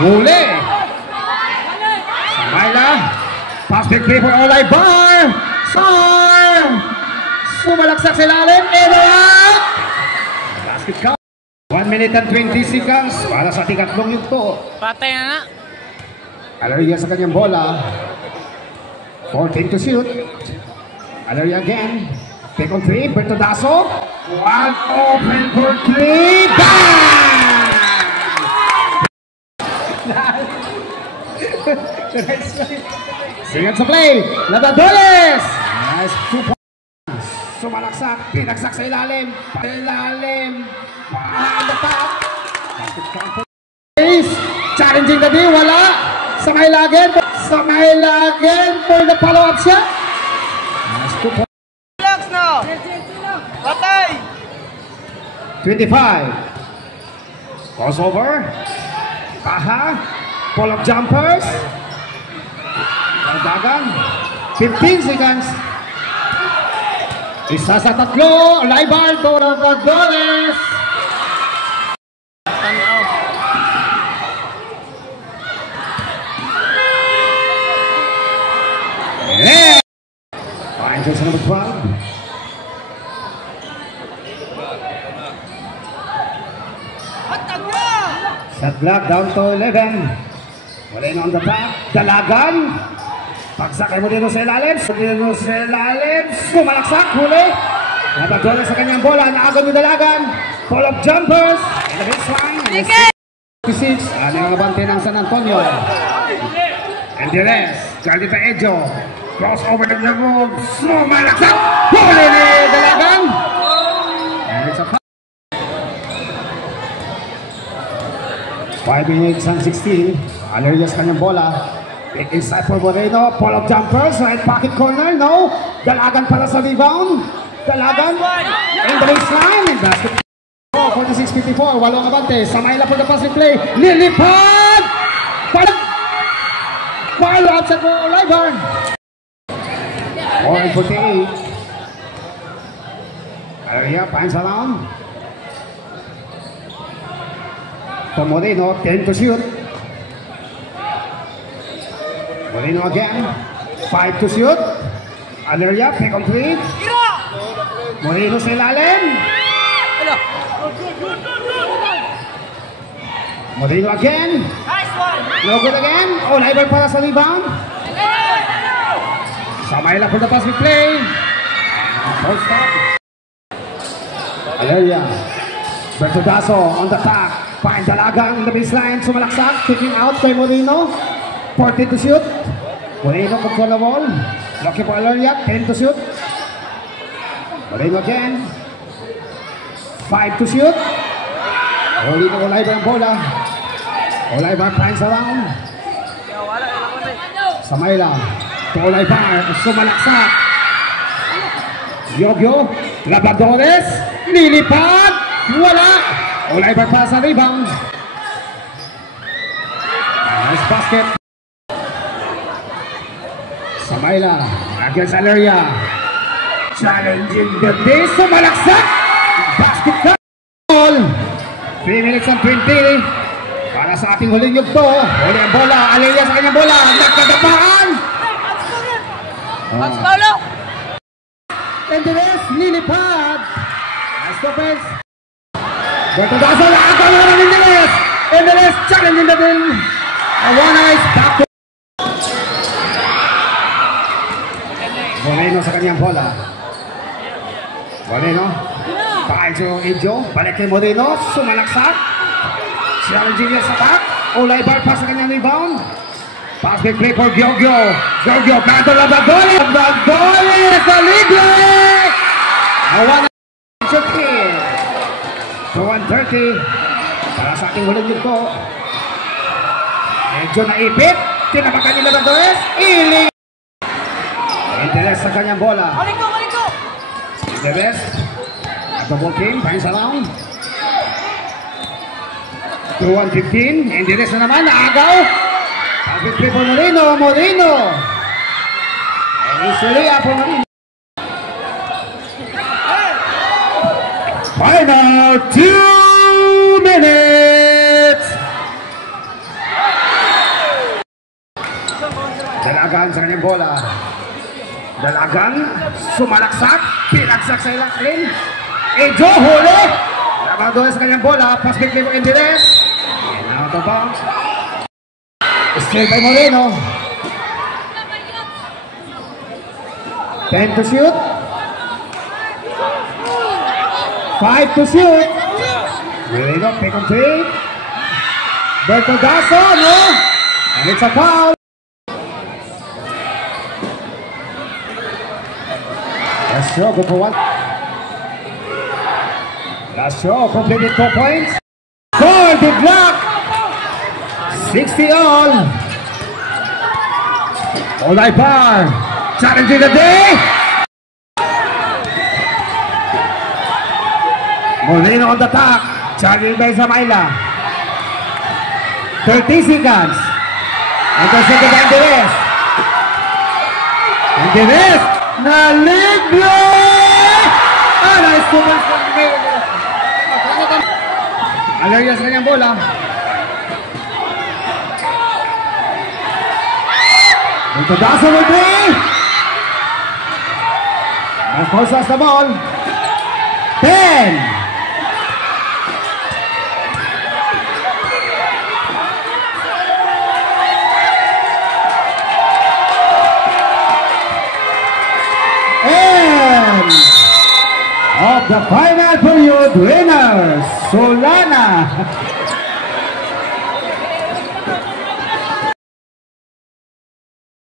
Huli. Samayla. Pass big play for Olay Bar. Sar. Sumalaksak sa ilalim. And out. Basket count. 1 minute and 20 seconds para sa tikatlong yugto. Patay na na. Alaria sa kanyang bola. 14 to shoot. Alaria again. Take on 3. Bertodaso. One open for 3. Bang! Singat sa play. Labadoles. Nice 2 points. Sumalaksak. Pinagsak sa ilalim. On the top. Challenging the D. Wala. Samayla again for the follow-up shot. Nice 2 points. Relax now. Patay. 25. Crossover. Baha. Pull-up jumpers. Dagan. 15 seconds. Isa sa tatlo. Laibar. Dolores. Yeah. Finds us number 12. Shot block down to 11. Wala na on the top. Dalagan. Pagsakay mo dito sa ilalim. Sumalaksak. Huli. Nabagola sa kanyang bola. Naagon mo Dalagan. Pull-up jumpers. In the baseline. 56. Ano yung abante ng San Antonio. And the rest. Charlie Paejo. Cross over the road. Sumalaksak. Huli ni Dalagan. And it's a 5 minutes and 16. Alerias kanyang bola. Big inside for Moreno. Pull-up jumpers. Right pocket corner. No. Dalagan para sa rebound. Dalagan. In the baseline. Basket. 46-54. Walong abante. Samayla for the passing play. Lilipad. Follow-up sa Laibar. 4-48. Aleria finds around. To Moreno, 10 to shoot. Moreno again, 5 to shoot. Aleria, pick on 3. Moreno sa ilalim. Moreno again. No good again. Oh, Laibar para sa rebound. Samayla for the pass we play. First stop. Aleria. Bertodaso on the top. Find Dalagan in the baseline. Sumalaksak. Kicking out kay Moreno. 40 to shoot. Moreno control the ball. Lucky for Aleria. 10 to shoot. Moreno again. 5 to shoot. Moreno Olaibar ang bola. Olaibar finds around. Samayla. To Olaibar. Sumalaksak. Yogyo. Labadores. Nilipad. Wala. Olaibar pa sa rebound. Nice basket. Samayla against Aleria. Challenging the day. Sumalaksak. Basket goal. 3 minutes and 20. Para sa ating huling yugto. Huli ang bola. Aleria sa kanyang bola. Nagkadapaan. Max Paulo. And the rest. Lilipad. Nice offense. Bertodaso na ako naman in the rest. In the rest, challenging the bill. One ice back to Moreno sa kanyang bola. Moreno. Paejo, Ejo. Balik kay Moreno. Sumalaksak. Challenging niya sa back. Olaibar pa sa kanyang rebound. Pass big play for Giorgio. Giorgio, kanto Labadole. Labadole sa libre. One ice kill. So 130 para sa ating huling yun po. Medyo naipit. Tinabakan nila ng Does. Ili. Interes sa kanyang bola. Maliko. Interes. Double team. Finds around. 2-1-15. Interes na naman. Naagaw. Pagpit play for Moreno. And Isulia for Moreno. Final 2 minutes. Dalagan sa kanyang bola. Dalagan, sumalaksak, pinagsak sa ilang clean. Ejo, huli! Labang doon sa kanyang bola, pass quickly for Indires. Out of bounds. Straight by Moreno. 10 to shoot. 5 to shoot. Moreno, pick on 3. Bertodaso, no? And it's a foul. Lascio, go for one. Lascio completed 4 points. Goal, the block. 60 all. Olaipar challenging the day. Moreno on the top. Challenging by Zamaila. 30 seconds. Intercepted by Indires. Indires. Nalibre! Nice to miss. Alerya sa kanyang bola. Bertodaso will be. Marcos the ball. 10. Of the final period winners, Solana